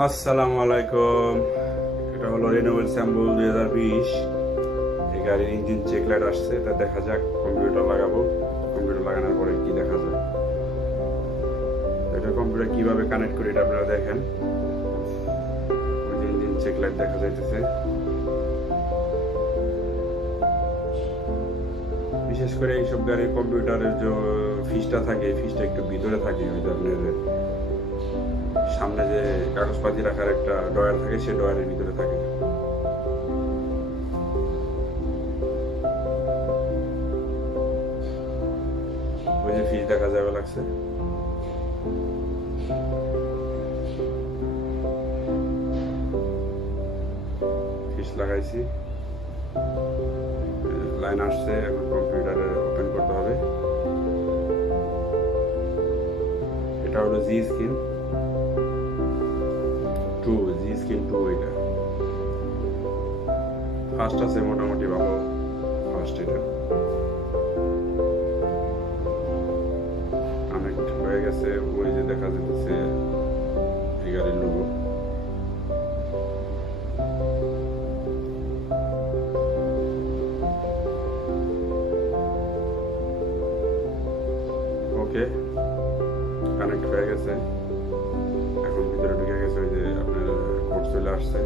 আসসালামু আলাইকুম। এটা হলো রেনোভেল স্যাম্বল 2020। এই গাড়ির ইঞ্জিন চেক লাইট আসছে, তা দেখা যাক। কম্পিউটার লাগাবো, কম্পিউটার লাগানোর পরে কি দেখা যায়। এটা কম্পিউটার কিভাবে কানেক্ট করি এটা আপনারা দেখেন। ওই যে ইঞ্জিন চেক লাইট দেখা যাইতেছে। বিশেষ করে এইসব গাড়ির কম্পিউটারের যে ফিসটা থাকে, এই ফিসটা একটু ভিতরে থাকে। ওই যে আপনার সামনে যে কাগজপাতি রাখার একটা ডয়ার থাকে, সেই ডয়ারের ভিতরে থাকে। ওই যে ফিস দেখা যাবে লাগছে। ফিস লাগাইছি, লাইন আসছে। এখন কম্পিউটারে ওপেন করতে হবে। এটা হলো জি স্ক্রিন 2, জি স্ক্রিন 2। এটা ফার্স্ট আছে, মোটামুটি ভালো ফার্স্ট। এটা কানেক্ট হয়ে গেছে। ওই যে দেখা যাচ্ছে এই গাড়ির লোগো। ওকে, কানেক্ট হয়ে গেছে। এখন ভিতরে ঢুকে গেছে। ওই যে আপনার কোড চলে আসছে।